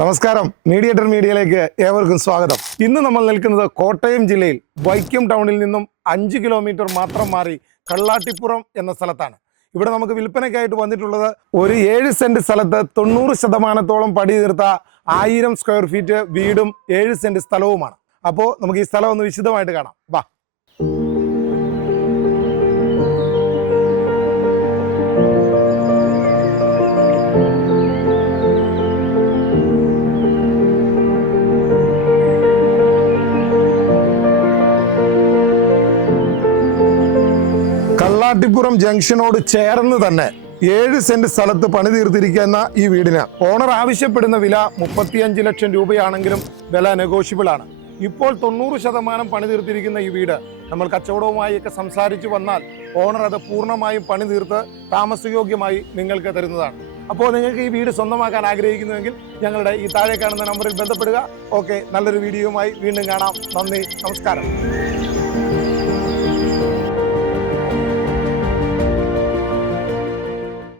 നമസ്കാരം, മീഡിയേറ്റർ മീഡിയയിലേക്ക് ഏവർക്കും സ്വാഗതം. ഇന്ന് നമ്മൾ നിൽക്കുന്നത് കോട്ടയം ജില്ലയിൽ വൈക്കം ടൗണിൽ നിന്നും 5 കിലോമീറ്റർ മാത്രം മാറി കള്ളാട്ടിപ്പുറം എന്ന സ്ഥലത്താണ്. ഇവിടെ നമുക്ക് വിൽപ്പനയ്ക്കായിട്ട് വന്നിട്ടുള്ളത് ഒരു 7 സെന്റ് സ്ഥലത്ത് 90% പണി തീർത്ത 1000 സ്ക്വയർ ഫീറ്റ് വീടും 7 സെന്റ് സ്ഥലവുമാണ്. അപ്പോൾ നമുക്ക് ഈ സ്ഥലം ഒന്ന് വിശദമായിട്ട് കാണാം. വാ. കള്ളാട്ടിപ്പുറം ജംഗ്ഷനോട് ചേർന്ന് തന്നെ 7 സെന്റ് സ്ഥലത്ത് പണി തീർത്തിരിക്കുന്ന ഈ വീടിന് ഓണർ ആവശ്യപ്പെടുന്ന വില 35 ലക്ഷം രൂപയാണെങ്കിലും വില നെഗോഷ്യബിൾ ആണ്. ഇപ്പോൾ 90% പണി തീർത്തിരിക്കുന്ന ഈ വീട് നമ്മൾ കച്ചവടവുമായി ഒക്കെ സംസാരിച്ച് വന്നാൽ ഓണർ അത് പൂർണ്ണമായും പണി തീർത്ത് താമസയോഗ്യമായി നിങ്ങൾക്ക് തരുന്നതാണ്. അപ്പോൾ നിങ്ങൾക്ക് ഈ വീട് സ്വന്തമാക്കാൻ ആഗ്രഹിക്കുന്നുവെങ്കിൽ ഞങ്ങളുടെ ഈ താഴെ കാണുന്ന നമ്പറിൽ ബന്ധപ്പെടുക. ഓക്കെ, നല്ലൊരു വീഡിയോയുമായി വീണ്ടും കാണാം. നന്ദി, നമസ്കാരം.